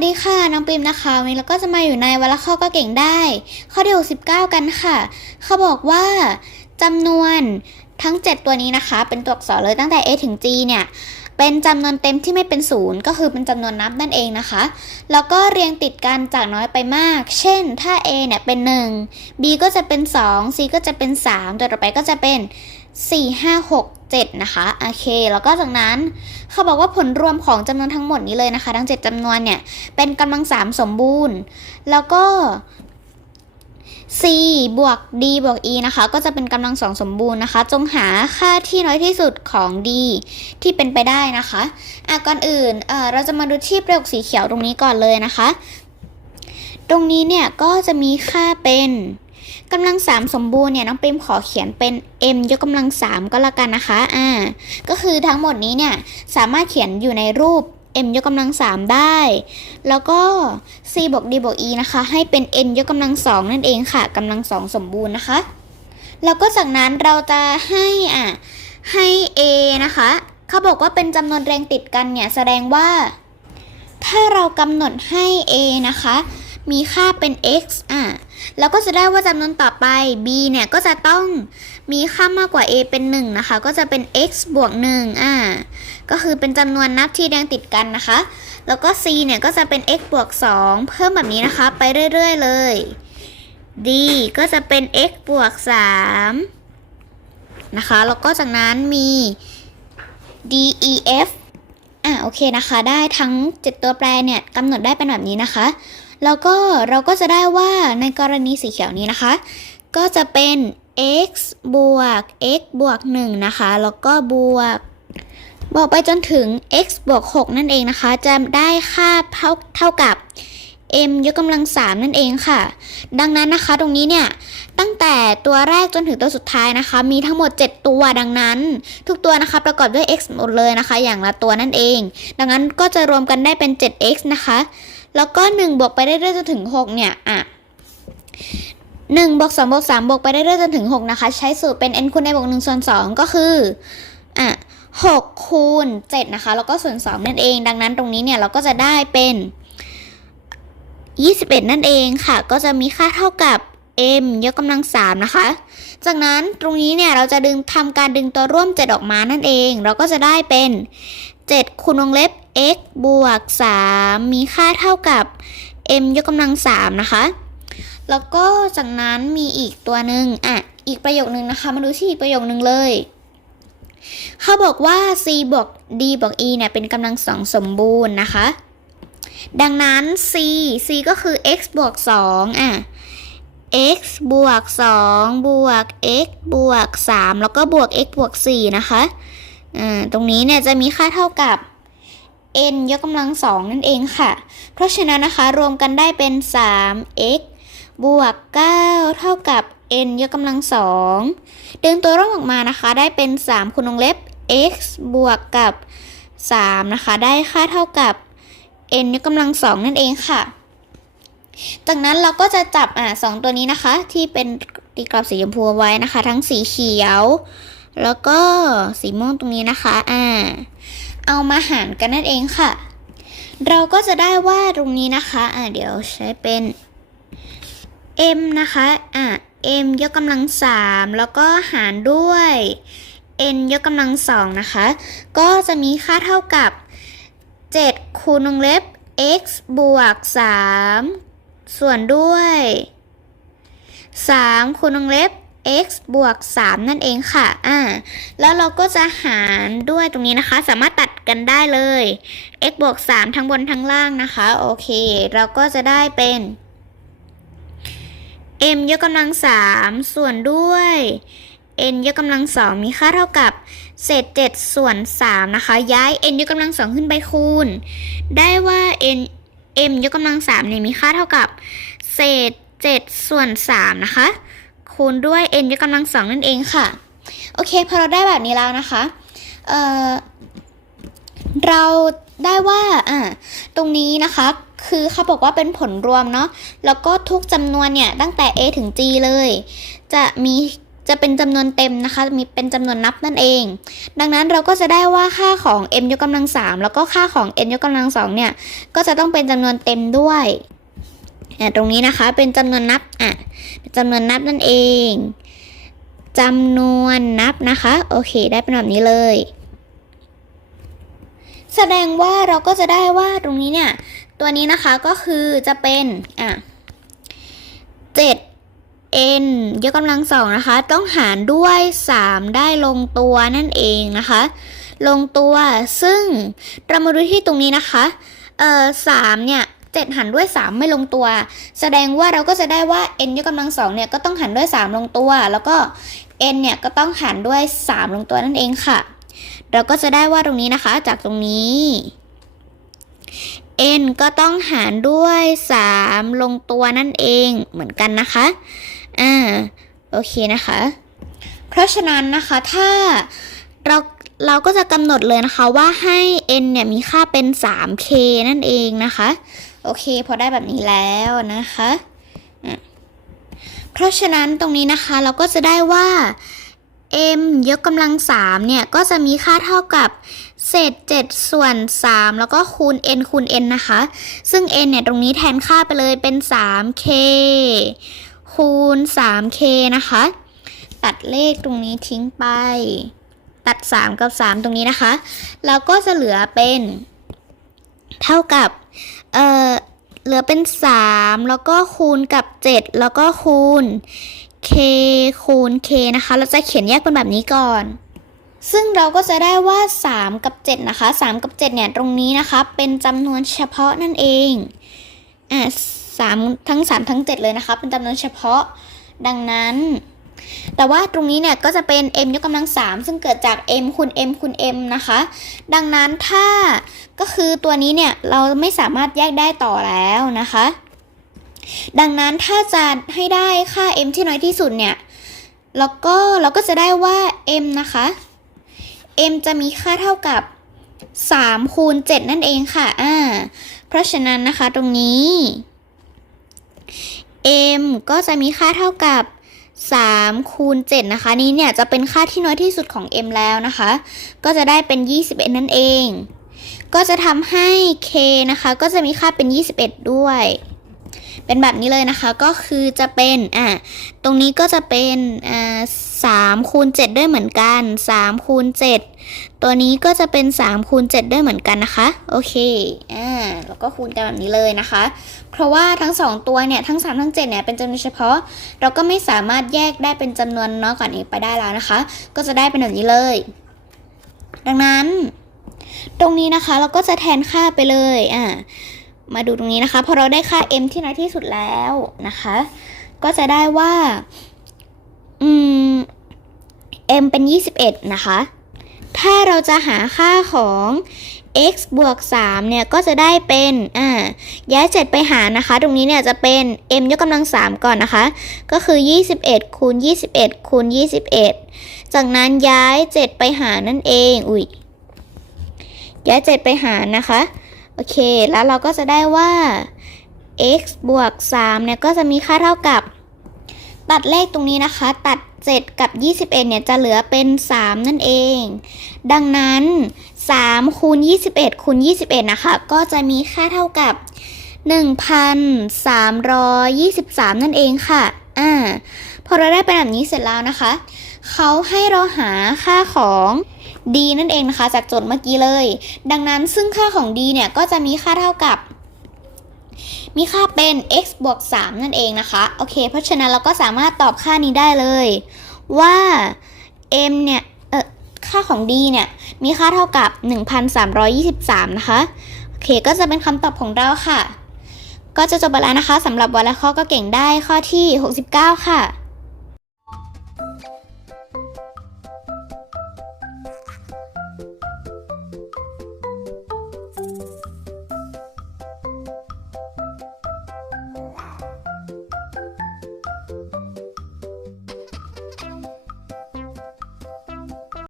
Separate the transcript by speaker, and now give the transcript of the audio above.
Speaker 1: สดีค่ะน้องปิมนะคะวันนี้เราก็จะมาอยู่ในวัลข้อก็เก่งได้ ข้อที่69 กันค่ะ เขาบอกว่าจำนวนทั้ง 7 ตัวนี้นะคะ เป็นตัวอักษรเลยตั้งแต่ A ถึง G เนี่ยเป็นจำนวนเต็มที่ไม่เป็นศูนย์ก็คือเป็นจำนวนนับนั่นเองนะคะ แล้วก็เรียงติดกันจากน้อยไปมาก เช่นถ้า A เนี่ยเป็น 1 B ก็จะเป็น 2 C ก็จะเป็น 3 ตัวต่อไปก็จะเป็น 4 5 6 7 นะคะโอเค แล้วก็จากนั้นเขาบอกว่าผลรวมของจำนวนทั้งหมดนี้เลยนะคะ ทั้ง 7จำนวนเนี่ย เป็นกำลัง3สมบูรณ์ แล้วก็ c บวก d บวก e นะคะ ก็จะเป็นกำลังสองสมบูรณ์นะคะ จงหาค่าที่น้อยที่สุดของ d ที่เป็นไปได้นะคะอะก่อนอื่นเอ่อเราจะมาดูที่ประโยคสีเขียวตรงนี้ก่อนเลยนะคะ ตรงนี้เนี่ยก็จะมีค่าเป็น กำลัง3สมบูรณ์เนี่ยน้องปิมขอเขียนเป็น m ยกกำลัง3ก็แล้วกันนะคะอ่าก็คือทั้งหมดนี้เนี่ยสามารถเขียนอยู่ในรูป m ยกกำลัง3ได้ แล้วก็ c บวก d บวก e นะคะ ให้เป็น n ยกกำลัง2นั่นเองค่ะกำลัง2สมบูรณ์นะคะ แล้วก็จากนั้นเราจะให้อะให้ a นะคะเขาบอกว่าเป็นจำนวนแรงติดกันเนี่ยแสดงว่า ถ้าเรากำหนดให้ a นะคะ มีค่าเป็น x อะแล้วก็จะได้ว่าจำนวนต่อไป b เนี่ยก็จะต้องมีค่ามากกว่า a เป็น 1 นะคะ ก็จะเป็น x บวก1อะก็คือเป็นจำนวนนับที่เรียงติดกันนะคะ แล้วก็ c เนี่ยก็จะเป็น x บวก2เพิ่มแบบนี้นะคะ ไปเรื่อยๆเลย d ก็จะเป็น x บวก3นะคะ แล้วก็จากนั้นมี d e f อะโอเคนะคะ ได้ทั้ง 7 ตัวแปรเนี่ยกำหนดได้เป็นแบบนี้นะคะ แล้วก็เราก็จะได้ว่าในกรณีสีเขียวนี้นะคะ ก็จะเป็น x บวก x บวก 1 นะคะ แล้วก็บวกบอกไปจนถึง x บวก 6 นั่นเองนะคะ จะได้ค่าเท่าเท่ากับ m ยกกำลัง 3 นั่นเองค่ะ ดังนั้นนะคะตรงนี้เนี่ย ตั้งแต่ตัวแรกจนถึงตัวสุดท้ายนะคะ มีทั้งหมด 7 ตัวดังนั้น ทุกตัวนะคะประกอบด้วย x หมดเลยนะคะ อย่างละตัวนั่นเอง ดังนั้นก็จะรวมกันได้เป็น 7x นะคะ แล้วก็ 1 บวกไปเรื่อยๆจนถึง 6 เนี่ย อะ1บวก2บวก3บวกไปเรื่อยๆจนถึง 6 นะคะ ใช้สูตรเป็น n คูณ n บวก1ส่วน2ก็คือ อะ6คูณ7นะคะ แล้วก็ส่วน 2 นั่นเอง ดังนั้นตรงนี้เนี่ยเราก็จะได้เป็น 21 นั่นเองค่ะ ก็จะมีค่าเท่ากับ m ยกกำลัง 3 นะคะ จากนั้นตรงนี้เนี่ยเราจะดึงทำการดึงตัวร่วม 7 ออกมานั่นเอง เราก็จะได้เป็น 7 คูณวงเล็บ x บวก 3 มีค่าเท่ากับ m ยกกำลัง 3 นะคะ แล้วก็จากนั้นมีอีกตัวหนึ่งอะ อีกประโยคหนึ่งนะคะ มาดูที่อีกประโยคหนึ่งเลยเขาบอกว่า c บวก d บวก e เนี่ยเป็นกำลังสองสมบูรณ์นะคะ ดังนั้น c c ก็คือ x บวก 2 อะ x บวก 2 บวก x บวก 3 แล้วก็บวก x บวก 4 นะคะ อ่า ตรงนี้เนี่ยจะมีค่าเท่ากับ n ยกกำลัง2นั่นเองค่ะ เพราะฉะนั้นนะคะรวมกันได้เป็น 3x บวก 9 เท่ากับ n ยกกำลัง2ดึงตัวร่องออกมานะคะ ได้เป็น 3 คูณวงเล็บ x บวกกับ 3 นะคะ ได้ค่าเท่ากับ n ยกกำลัง2นั่นเองค่ะ จากนั้นเราก็จะจับอะสองตัวนี้นะคะ ที่เป็นตีกรอบสีชมพูไว้นะคะ ทั้งสีเขียว แล้วก็สีม่วงตรงนี้นะคะอ่า เอามาหารกันนั่นเองค่ะ เราก็จะได้ว่าตรงนี้นะคะอ่าเดี๋ยวใช้เป็น m นะคะอะ m ยกกำลัง3แล้วก็หารด้วย n ยกกำลัง2นะคะ ก็จะมีค่าเท่ากับ 7 คูณวงเล็บ x บวก 3 ส่วนด้วย 3 คูณวงเล็บ x บวก 3 นั่นเองค่ะ อ่า แล้วเราก็จะหารด้วยตรงนี้นะคะ สามารถตัดกันได้เลย x บวก 3 ทั้งบนทั้งล่างนะคะ โอเค เราก็จะได้เป็น m ยกกำลัง 3 ส่วนด้วย n ยกกำลัง 2 มีค่าเท่ากับเศษ 7 ส่วน 3 นะคะ ย้าย n ยกกำลัง 2 ขึ้นไปคูณ ได้ว่า n m ยกกำลัง3เนี่ยมีค่าเท่ากับ เศษ 7 ส่วน 3 นะคะ คูณด้วย n ยกกำลัง2นั่นเองค่ะ โอเคพอเราได้แบบนี้แล้วนะคะเเราได้ว่าอ่าตรงนี้นะคะ คือเขาบอกว่าเป็นผลรวมเนาะแล้วก็ทุกจำนวนเนี่ยตั้งแต่ a ถึง g เลย จะมีจะเป็นจำนวนเต็มนะคะ มีเป็นจำนวนนับนั่นเอง ดังนั้นเราก็จะได้ว่าค่าของ m ยกกำลังสามแล้วก็ค่าของ n ยกกำลังสองเนี่ย ก็จะต้องเป็นจำนวนเต็มด้วย อะตรงนี้นะคะเป็นจำนวนนับอะเป็นจำนวนนับนั่นเองจำนวนนับนะคะ โอเค ได้เป็นแบบนี้เลย แสดงว่าเราก็จะได้ว่าตรงนี้เนี่ย ตัวนี้นะคะก็คือจะเป็นอะ7 n ยกกำลังสองนะคะ ต้องหารด้วย 3 ได้ลงตัวนั่นเองนะคะ ลงตัวซึ่งเรามาดูที่ตรงนี้นะคะ เอ่อสามเนี่ย เจ็ดหารด้วย 3 ไม่ลงตัว แสดงว่าเราก็จะได้ว่า n ยกกำลังสองเนี่ยก็ต้องหารด้วย 3 ลงตัว แล้วก็ n เนี่ยก็ต้องหารด้วย 3 ลงตัวนั่นเองค่ะ เราก็จะได้ว่าตรงนี้นะคะ จากตรงนี้ n ก็ต้องหารด้วย 3 ลงตัวนั่นเองเหมือนกันนะคะ อ่า โอเคนะคะ เพราะฉะนั้นนะคะ ถ้าเราเราก็จะกำหนดเลยนะคะว่าให้ n เนี่ยมีค่าเป็น 3k นั่นเองนะคะ โอเค พอได้แบบนี้แล้วนะคะเพราะฉะนั้นตรงนี้นะคะเราก็จะได้ว่า m ยกกำลัง3เนี่ยก็จะมีค่าเท่ากับเศษ7ส่วน 3 แล้วก็คูณ n คูณ n นะคะ ซึ่ง n เนี่ย ตรงนี้แทนค่าไปเลยเป็น 3k คูณ 3k นะคะ ตัดเลขตรงนี้ทิ้งไป ตัด 3 กับ 3 ตรงนี้นะคะเราก็จะเหลือเป็น เท่ากับเอ่อเหลือเป็น 3 แล้วก็คูณกับ 7 แล้วก็คูณ k คูณ k นะคะ เราจะเขียนแยกเป็นแบบนี้ก่อน ซึ่งเราก็จะได้ว่า 3 กับ 7 นะคะ 3 กับ 7 เนี่ย ตรงนี้นะคะ เป็นจำนวนเฉพาะนั่นเอง อะสามทั้ง 3 ทั้ง 7 เลยนะคะ เป็นจำนวนเฉพาะ ดังนั้น แต่ว่าตรงนี้เนี่ยก็จะเป็น m ยกกำลัง3ซึ่งเกิดจาก m คูณ m คูณ m นะคะ ดังนั้นถ้าก็คือตัวนี้เนี่ยเราไม่สามารถแยกได้ต่อแล้วนะคะ ดังนั้นถ้าจะให้ได้ค่า m ที่น้อยที่สุดเนี่ยแล้วก็เราก็จะได้ว่า m นะคะ m จะมีค่าเท่ากับ3คูณ7นั่นเองค่ะ อ่า เพราะฉะนั้นนะคะตรงนี้ m ก็จะมีค่าเท่ากับ 3คูณ7นะคะนี้เนี่ยจะเป็นค่าที่น้อยที่สุดของ m แล้วนะคะ ก็จะได้เป็น 21 นั่นเอง ก็จะทำให้ k นะคะก็จะมีค่าเป็น 21 ด้วย เป็นแบบนี้เลยนะคะก็คือจะเป็นอะตรงนี้ก็จะเป็นอ่า สามคูณเจ็ดด้วยเหมือนกันสามคูณเจ็ดตัวนี้ก็จะเป็นสามคูณเจ็ดด้วยเหมือนกันนะคะโอเคอ่าแล้วก็คูณกันแบบนี้เลยนะคะ เพราะว่าทั้งสองตัวเนี่ยทั้งสามทั้งเจ็ดเนี่ยเป็นจำนวนเฉพาะ เราก็ไม่สามารถแยกได้เป็นจำนวนน้อยกว่านี้ไปได้แล้วนะคะ ก็จะได้เป็นแบบนี้เลย ดังนั้น ตรงนี้นะคะเราก็จะแทนค่าไปเลยอ่ามาดูตรงนี้นะคะพอเราได้ค่า m ที่น้อยที่สุดแล้วนะคะ ก็จะได้ว่า อืม m เป็น 21 นะคะ ถ้าเราจะหาค่าของ x บวก 3 เนี่ย ก็จะได้เป็น อ่า ย้าย 7 ไปหารนะคะ ตรงนี้เนี่ยจะเป็น m ยกกำลัง 3 ก่อนนะคะ ก็คือ 21 คูณ 21 คูณ 21 จากนั้นย้าย 7 ไปหารนั่นเอง อุ้ย ย้าย 7 ไปหารนะคะ โอเค แล้วเราก็จะได้ว่า x บวก 3 เนี่ย ก็จะมีค่าเท่ากับ ตัดเลขตรงนี้นะคะ ตัด 7 กับ 21 เนี่ยจะเหลือเป็น 3 นั่นเอง ดังนั้น3คูณ21คูณ21 นะคะ ก็จะมีค่าเท่ากับ 1,323 นั่นเองค่ะ อ่า พอเราได้เป็นแบบนี้เสร็จแล้วนะคะ เขาให้เราหาค่าของ d นั่นเองนะคะ จากโจทย์เมื่อกี้เลย ดังนั้นซึ่งค่าของ d เนี่ยก็จะมีค่าเท่ากับ มีค่าเป็น x บวก 3 นั่นเองนะคะ โอเค เพราะฉะนั้นเราก็สามารถตอบค่านี้ได้เลย ว่า m เนี่ยเออค่าของ d เนี่ย มีค่าเท่ากับ 1,323 นะคะ โอเค ก็จะเป็นคำตอบของเราค่ะ ก็จะจบไปแล้วนะคะสำหรับวันและข้อก็เก่งได้ข้อที่ 69 ค่ะ